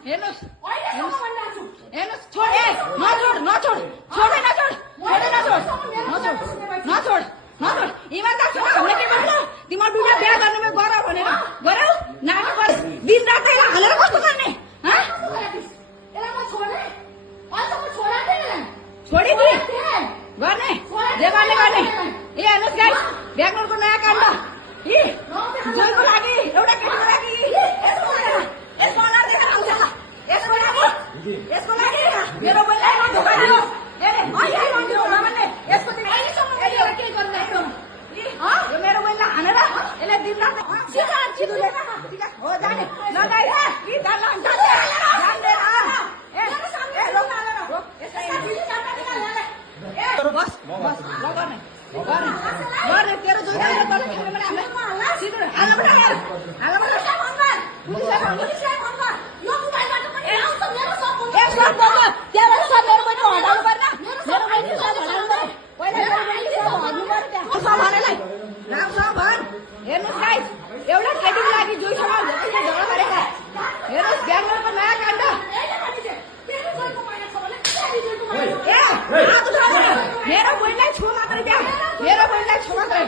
हेर्नुहोस् हेर्नुहोस् छोड ए नछोड नछोड छोडै नछोड छोडै नछोड नछोड नछोड नछोड इमानदारसँग हामीले के गर्नु तिम्रो दुईटा बिहा गर्नुमा गर भनेर गरौ नानी गर दिन रात यसलाई हालेर कस्तो गर्ने छोडी दि गर्ने जे गर्ने गर्ने ए हेर्नुहोस् गाइस ब्याङ्गलोरको नयाँ काण्ड यी जोइको लागि एउटा केटीको लागि यसको अनुहार देखेर आउँछ यसको लागि मेरो बहिनीलाई म धोका दियो यसको तिमी अहिलेसम्म के गर्नु यो मेरो बहिनीलाई हानेर यसले दिन रात हो जाने नजाने बस बस गर्ने गर्ने गर्ने तेरो जोइले हेर्नुहोस् गाइस एउटा केटीको लागि जोइसँग झगडा गरेका हेर्नुहोस् ब्याङ्गलोरको नयाँ काण्ड मेरो बहिनीलाई छो मात्रै बिहा मेरो बहिनीलाई छो मात्रै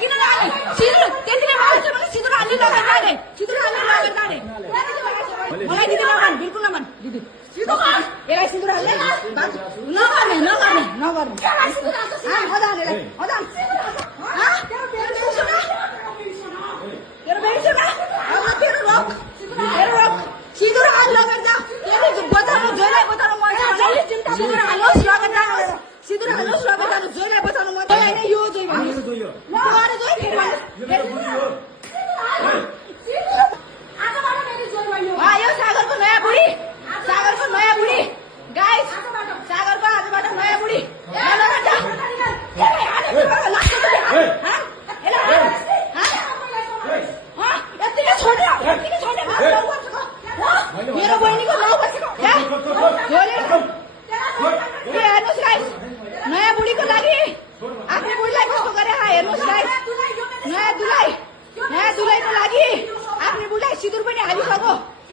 किन नहाल्ने सिँदुर त्यतिले माग्छ भने सिँदुर हाल्ने लगेर जाने सिँदुर हाल्ने लगेर जाने मलाई दिदी नभन् बिल्कुल नभन् दिदी यसलाई सिँदुर हाल्ने नगर्ने नगर्ने नगर्ने